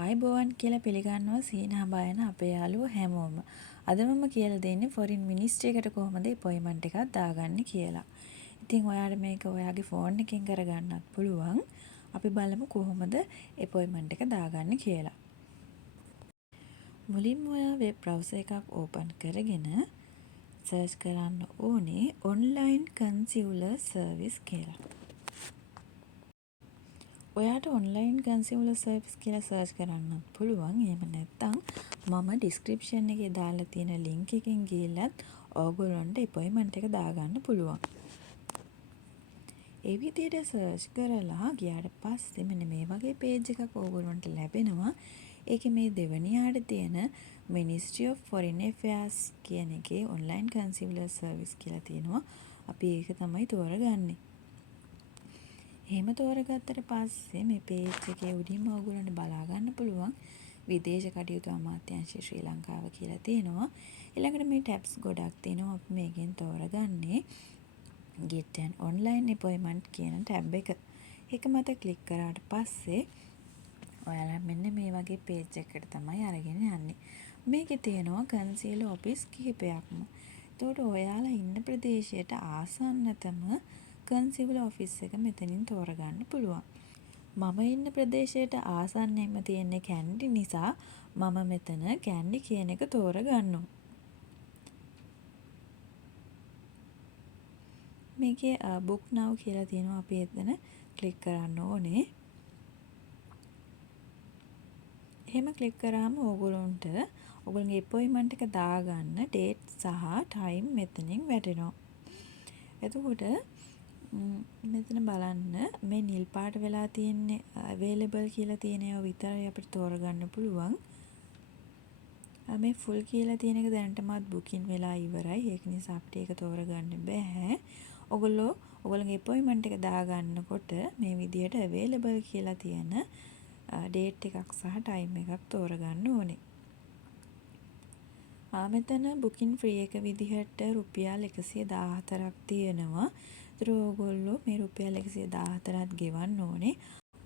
ආයිබෝවන් කියලා පිළිගන්නවා සීනා බයන අපේ යාළුවෝ හැමෝම. අද මම කියලා දෙන්නේ ෆොරින් මිනිස්ට්‍රි එකට කොහොමද අපොයින්ට්මන්ට් එකක් දාගන්නේ කියලා. ඉතින් ඔයාලා මේක ඔයාගේ ෆෝන් එකෙන් කරගන්නත් පුළුවන්. අපි බලමු කොහොමද අපොයින්ට්මන්ට් එක දාගන්නේ කියලා. මුලින්ම ඔයා වෙබ් බ්‍රවුසර් එකක් ඕපන් කරගෙන සර්ච් කරන්න ඕනේ ඔන්ලයින් කන්සියුලර් සර්විස් කියලා. ඔයාට ඔන්ලයින් කන්සියුලර් සර්විස් කියලා සර්ච් කරන්නත් පුළුවන්. එහෙම නැත්නම් මම ඩිස්ක්‍රිප්ෂන් එකේ දාලා තියෙන ලින්ක් එකෙන් ගිහලත් ඕගොල්ලන්ට අපොයින්ට්මන්ට් එක දාගන්න පුළුවන්. ඒ විදිහට සර්ච් කරලා ගියාට පස්සේ මෙන්න මේ වගේ පේජ් එකක් ඕගොල්ලන්ට ලැබෙනවා. ඒකේ මේ දෙවෙනි යාට තියෙන Ministry of Foreign Affairs කියන එකේ ඔන්ලයින් කන්සියුලර් සර්විස් කියලා තියෙනවා. අපි ඒක තමයි තෝරගන්නේ. එහෙම තෝරගත්තට පස්සේ මේ පේජ් එකේ උඩින්ම ඔයගොල්ලන්ට බලා ගන්න පුළුවන් විදේශ කටයුතු අමාත්‍යාංශය ශ්‍රී ලංකාව කියලා තියෙනවා. ඊළඟට මේ ටැබ්ස් ගොඩක් තියෙනවා. අපි මේකෙන් තෝරගන්නේ get an online appointment කියන ටැබ් එක. ඒක මත ක්ලික් කරාට පස්සේ ඔයාලා මෙන්න මේ වගේ පේජ් එකකට තමයි අරගෙන යන්නේ. මේකේ තියෙනවා කන්සියුලර් ඔෆිස් කිහිපයක්ම. ඒතකොට ඔයාලා ඉන්න ප්‍රදේශයට ආසන්නතම කන්සියුලර් ඔෆිස් එක මෙතනින් තෝරගන්න පුළුවන්. මම ඉන්න ප්‍රදේශයට ආසන්නයෙන්ම තියෙන්නේ කැන්ඩි නිසා මම මෙතන කැන්ඩි කියන එක තෝරගන්නවා. මේකේ book now කියලා තියෙනවා. අපි එතන ක්ලික් කරන්න ඕනේ. එහෙම ක්ලික් කරාම ඕගොල්ලන්ට ඔයගොල්ලන්ගේ අපොයින්ට්මන්ට් එක දාගන්න date සහ time මෙතනින් වැටෙනවා. එතකොට මෙතන බලන්න මේ නිල් පාට වෙලා තියෙන්නේ available කියලා තියෙන ඒවා විතරයි අපිට තෝරගන්න පුළුවන්. මේ full කියලා තියෙන එක දැනටමත් booking වෙලා ඉවරයි. ඒක නිසා අපිට ඒක තෝරගන්න බෑ. ඔයගොල්ලන්ගේ අපොයින්ට්මන්ට් එක දාගන්නකොට මේ විදිහට available කියලා තියෙන date එකක් සහ time එකක් තෝරගන්න ඕනේ. මෙතන booking free එක විදිහට රුපියල් 114ක් තියෙනවා. ඒතර ඔයගොල්ලෝ මේ රුපියල් 114ත් ගෙවන්න ඕනේ.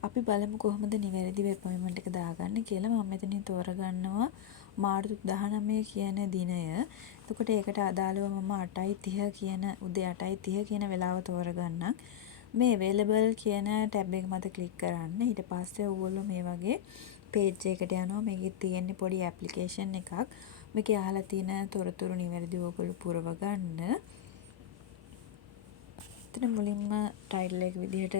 අපි බලමු කොහොමද නිවැරදිව අපොයින්ට්මන්ට් එක දාගන්න කියලා. මම මෙතනින් තෝරගන්නවා මාර්තු 19 කියන දිනය. එතකොට ඒකට අදාළව මම 8:30 කියන උදේ 8:30 කියන වෙලාව තෝරගන්නම්. මේ available කියන ටැබ් එක මත ක්ලික් කරන්න. ඊට පස්සේ ඔයගොල්ලෝ මේ වගේ page එකකට යනවා. මේකේ තියෙන පොඩි application එකක්. මේකේ අහලා තියෙන තොරතුරු නිවැරදිව ඔයගොල්ලෝ පුරව ගන්න. එතන මුලින්ම title එක විදිහට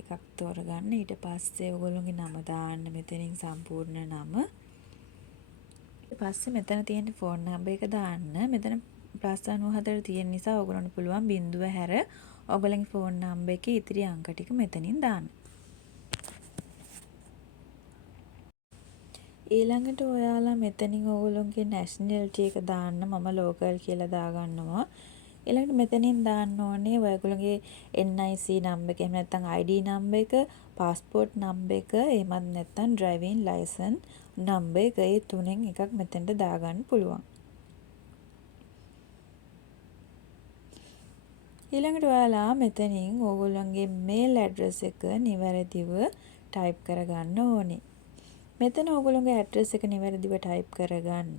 එකක් තෝරගන්න. ඊට පස්සේ ඔයගොල්ලෝගේ නම දාන්න. මෙතනින් සම්පූර්ණ නම. ඊට පස්සේ මෙතන තියෙන ෆෝන් නම්බර් එක දාන්න. මෙතන +94 තියෙන නිසා ඔයගොල්ලන්ට පුළුවන් බිංදුව හැර ඔයගොල්ලන්ගේ ෆෝන් නම්බර් එකේ ඉතිරි අංක ටික මෙතනින් දාන්න. ඊළඟට ඔයාලා මෙතනින් ඔයගොල්ලන්ගේ nationality එක දාන්න. මම local කියලා දාගන්නවා. ඊළඟට මෙතනින් දාන්න ඕනේ ඔයගොල්ලන්ගේ NIC නම්බර් එක. එහෙම නැත්නම් ID නම්බර් එක, passport නම්බර් එක, එහෙමත් නැත්නම් driving license නම්බර් එක. ඒ තුනෙන් එකක් මෙතනට දාගන්න පුළුවන්. ඊළඟට ඔයාලා මෙතනින් ඔයගොල්ලන්ගේ mail address එක නිවැරදිව type කරගන්න ඕනේ. මෙතන ඔයගොල්ලන්ගේ ඇඩ්‍රස් එක නිවැරදිව ටයිප් කරගන්න.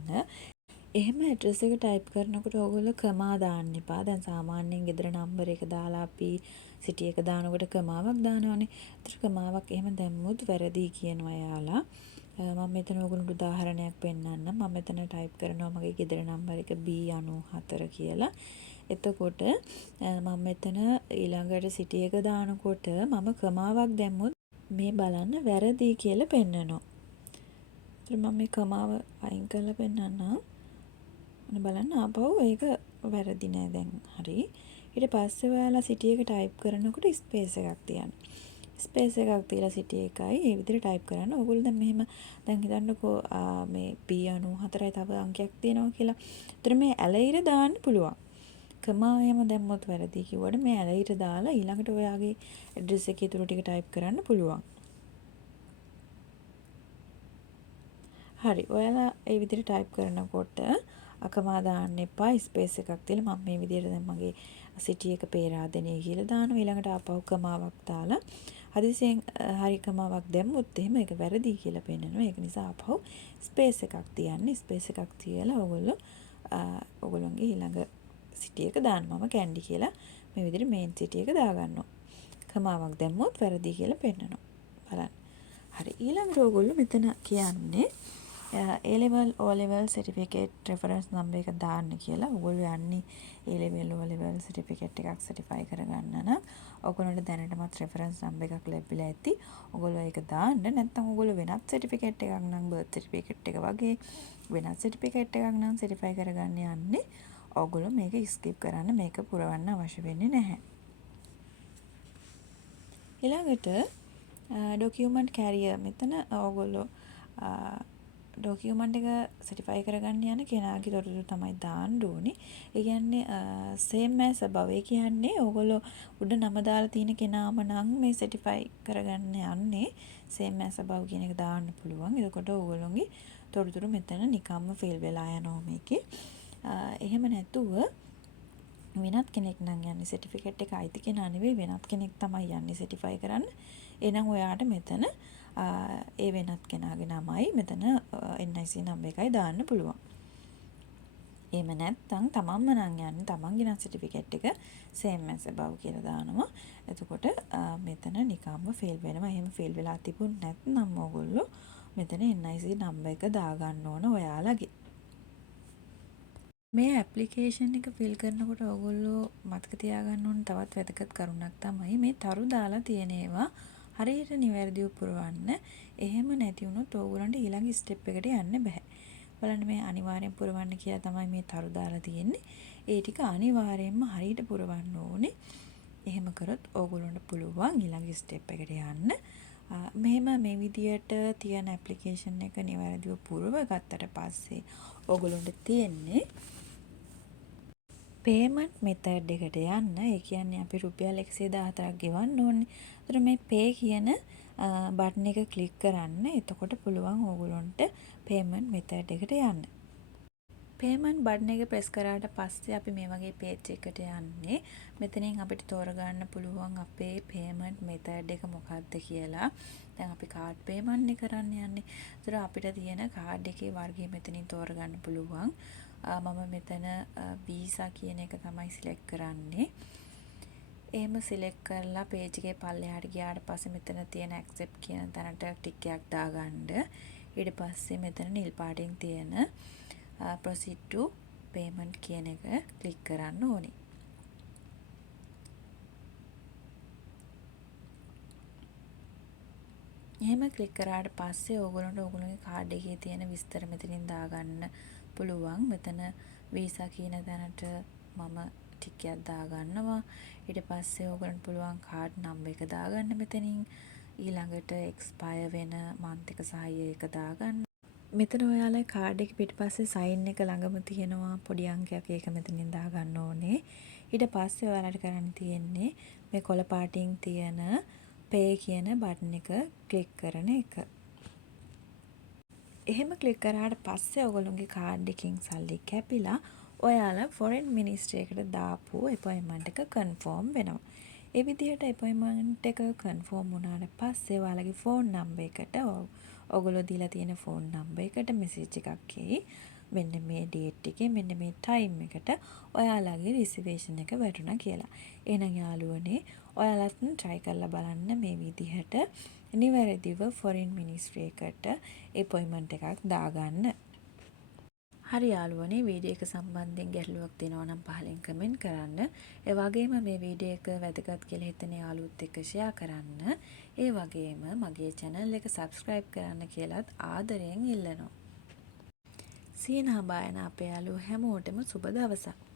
එහෙම ඇඩ්‍රස් එක ටයිප් කරනකොට ඔයගොල්ලෝ කමා දාන්න එපා. දැන් සාමාන්‍යයෙන් ගෙදර නම්බර එක දාලා අපි සිටි එක දානකොට කමාවක් දානවනේ. ඒතර කමාවක් එහෙම දැම්මොත් වැරදි කියනවා එයාලා. මම මෙතන ඔයගොල්ලන්ට උදාහරණයක් පෙන්නන්නම්. මම මෙතන ටයිප් කරනවා මගේ ගෙදර නම්බර එක B94 කියලා. එතකොට මම මෙතන ඊළඟට සිටි එක දානකොට මම කමාවක් දැම්මොත් මේ බලන්න වැරදි කියලා පෙන්නනවා. මම මේ කමාව අයින් කරලා පෙන්නන්නම්. ඔන්න බලන්න ආපහු ඒක වැරදි නෑ දැන්. හරි. ඊට පස්සේ ඔයාලා සිටි එක ටයිප් කරනකොට ස්පේස් එකක් තියන්න. ස්පේස් එකක් තියලා සිටි එකයි මේ විදිහට ටයිප් කරන්න. ඔයගොල්ලෝ දැන් මෙහෙම දැන් හිතන්නකෝ මේ P94යි තව අංකයක් තියෙනවා කියලා. ඒතර මේ ඇලයිර දාන්න පුළුවන්. කමා එහෙම දැම්මොත් වැරදි කිව්වට මේ ඇලයිර දාලා ඊළඟට ඔයාගේ ඇඩ්‍රස් එකේ ඉතුරු ටික ටයිප් කරන්න පුළුවන්. හරි. ඔයාලා ඒ විදිහට ටයිප් කරනකොට අකමා දාන්න එපා. ස්පේස් එකක් තියලා මම මේ විදිහට දැන් මගේ සිටි එක පේරාදෙනිය කියලා දානවා. ඊළඟට ආපහු කමාවක් දාලා හදිසියෙන් හරි කමාවක් දැම්මොත් එහෙම ඒක වැරදි කියලා පෙන්නනවා. ඒක නිසා ආපහු ස්පේස් එකක් තියන්න. ස්පේස් එකක් තියලා ඔයගොල්ලෝගේ ඊළඟ සිටි එක දාන්න. මම කැන්ඩි කියලා මේ විදිහට මේන් සිටි එක දාගන්නවා. කමාවක් දැම්මොත් වැරදි කියලා පෙන්නනවා. බලන්න. හරි ඊළඟට ඔයගොල්ලෝ මෙතන කියන්නේ A level O level certificate reference number එක දාන්න කියලා. ඔයගොල්ලෝ යන්නේ A level O level certificate එකක් certify කරගන්න නම් ඔයගොල්ලන්ට දැනටමත් reference number එකක් ලැබිලා ඇති. ඔයගොල්ලෝ ඒක දාන්න. නැත්නම් ඔයගොල්ලෝ වෙනත් certificate එකක් නම් birth certificate එක වගේ වෙනත් certificate එකක් නම් certify කරගන්න යන්නේ. ඔයගොල්ලෝ මේක skip කරන්න මේක පුරවන්න අවශ්‍ය වෙන්නේ නැහැ. ඊළඟට document carrier මෙතන ඔයගොල්ලෝ ඩොකියුමන්ට් එක සර්ටිෆයි කරගන්න යන කෙනාගේ තොරතුරු තමයි දාන්න ඕනේ. ඒ කියන්නේ same as above. ඒ කියන්නේ ඕගොල්ලෝ උඩ නම දාලා තියෙන කෙනාම නම් මේ සර්ටිෆයි කරගන්න යන්නේ same as above කියන එක දාන්න පුළුවන්. එතකොට ඕගොල්ලෝගේ තොරතුරු මෙතන නිකම්ම ෆිල් වෙලා යනවා මේකේ. එහෙම නැතුව වෙනත් කෙනෙක් නම් යන්නේ සර්ටිෆිකේට් එක අයිති කෙනා නෙවෙයි වෙනත් කෙනෙක් තමයි යන්නේ සර්ටිෆයි කරන්න. එහෙනම් ඔයාට මෙතන ඒ වෙනත් කෙනාගේ නමයි මෙතන NIC නම්බර් එකයි දාන්න පුළුවන්. එහෙම නැත්නම් තමන්ම නම් යන්නේ තමන්ගේ නම් සර්ටිෆිකේට් එක same as above කියලා දානවා. එතකොට මෙතන නිකම්ම ෆේල් වෙනවා. එහෙම ෆේල් වෙලා තිබුණ නැත්නම් ඕගොල්ලෝ මෙතන NIC නම්බර් එක දාගන්න ඕන ඔයාලගේ. මේ ඇප්ලිකේෂන් එක ෆිල් කරනකොට ඔයගොල්ලෝ මතක තියාගන්න ඕන තවත් වැදගත් කරුණක් තමයි මේ තරු දාලා තියෙන ඒවා හරියට නිවැරදිව පුරවන්න. එහෙම නැති වුණොත් ඕගොල්ලන්ට ඊළඟ ස්ටෙප් එකට යන්න බෑ. බලන්න මේ අනිවාර්යෙන් පුරවන්න කියලා තමයි මේ තරු දාලා තියෙන්නේ. ඒ ටික අනිවාර්යෙන්ම හරියට පුරවන්න ඕනේ. එහෙම කරොත් ඕගොල්ලන්ට පුළුවන් ඊළඟ ස්ටෙප් එකට යන්න. මෙහෙම මේ විදියට තියෙන ඇප්ලිකේෂන් එක නිවැරදිව පුරව ගත්තට පස්සේ ඕගොල්ලන්ට තියෙන්නේ පේමන්ට් මෙතඩ් එකට යන්න. ඒ කියන්නේ අපි රුපියල් 114ක් ගෙවන්න ඕනේ. ඒතර මේ පේ කියන බටන් එක ක්ලික් කරන්න. එතකොට පුළුවන් ඕගොල්ලන්ට පේමන්ට් මෙතඩ් එකට යන්න. පේමන්ට් බටන් එක ප්‍රෙස් කරාට පස්සේ අපි මේ වගේ පේජ් එකකට යන්නේ. මෙතනින් අපිට තෝරගන්න පුළුවන් අපේ පේමන්ට් මෙතඩ් එක මොකක්ද කියලා. දැන් අපි කාඩ් පේමන්ට් නේ කරන්න යන්නේ. ඒතර අපිට තියෙන කාඩ් එකේ වර්ගය මෙතනින් තෝරගන්න පුළුවන්. මම මෙතන වීසා කියන එක තමයි සිලෙක්ට් කරන්නේ. එහෙම සිලෙක්ට් කරලා පේජ් එකේ පල්ලෙහාට ගියාට පස්සේ මෙතන තියෙන accept කියන තැනට ටික් එකක් දාගන්න. ඊට පස්සේ මෙතන නිල් පාටින් තියෙන proceed to payment කියන එක ක්ලික් කරන්න ඕනේ. එහෙම ක්ලික් කරාට පස්සේ ඕගොල්ලන්ට ඕගොල්ලෝගේ කාඩ් එකේ තියෙන විස්තර මෙතනින් දාගන්න පුළුවන්. මෙතන වීසා කියන තැනට මම ටික් එකක් දාගන්නවා. ඊට පස්සේ ඕගොල්ලන්ට පුළුවන් කාඩ් නම්බර් එක දාගන්න මෙතනින්. ඊළඟට එක්ස්පයර් වෙන මන්ත් එක සහ year එක දාගන්න. මෙතන ඔයාලා කාඩ් එක පිටිපස්සේ සයින් එක ළඟම තියෙනවා පොඩි අංකයක්. ඒක මෙතනින් දාගන්න ඕනේ. ඊට පස්සේ ඔයාලට කරන්න තියෙන්නේ මේ කොළ පාටින් තියෙන pay කියන බටන් එක ක්ලික් කරන එක. එහෙම ක්ලික් කරාට පස්සේ ඔයගොල්ලෝගේ කාඩ් එකකින් සල්ලි කැපිලා ඔයාලා ෆොරෙන් මිනිස්ට්‍රි එකට දාපු අපොයින්ට්මන්ට් එක කන්ෆර්ම් වෙනවා. ඒ විදිහට අපොයින්ට්මන්ට් එක කන්ෆර්ම් වුණාට පස්සේ ඔයාලගේ ෆෝන් නම්බර් එකට ඔයගොල්ලෝ දීලා තියෙන ෆෝන් නම්බර් එකට මෙසේජ් එකක් එයි. මෙන්න මේ ඩේට් එකේ මෙන්න මේ ටයිම් එකට ඔයාලගේ රිසර්වේෂන් එක වැටුණා කියලා. එහෙනම් යාළුවනේ ඔයාලත් try කරලා බලන්න මේ විදිහට නිවැරදිව ෆොරින් මිනිස්ට්‍රි එකට අපොයින්ට්මන්ට් එකක් දාගන්න. හරි යාළුවනේ වීඩියෝ එක සම්බන්ධයෙන් ගැටලුවක් තියෙනවා නම් පහලින් කමෙන්ට් කරන්න. ඒ වගේම මේ වීඩියෝ එක වැදගත් කියලා හිතන යාළුවොත් එක්ක ෂෙයා කරන්න. ඒ වගේම මගේ channel එක subscribe කරන්න කියලාත් ආදරයෙන් ඉල්ලනවා. සීනා බායන අපේ යාළුවෝ හැමෝටම සුබ දවසක්.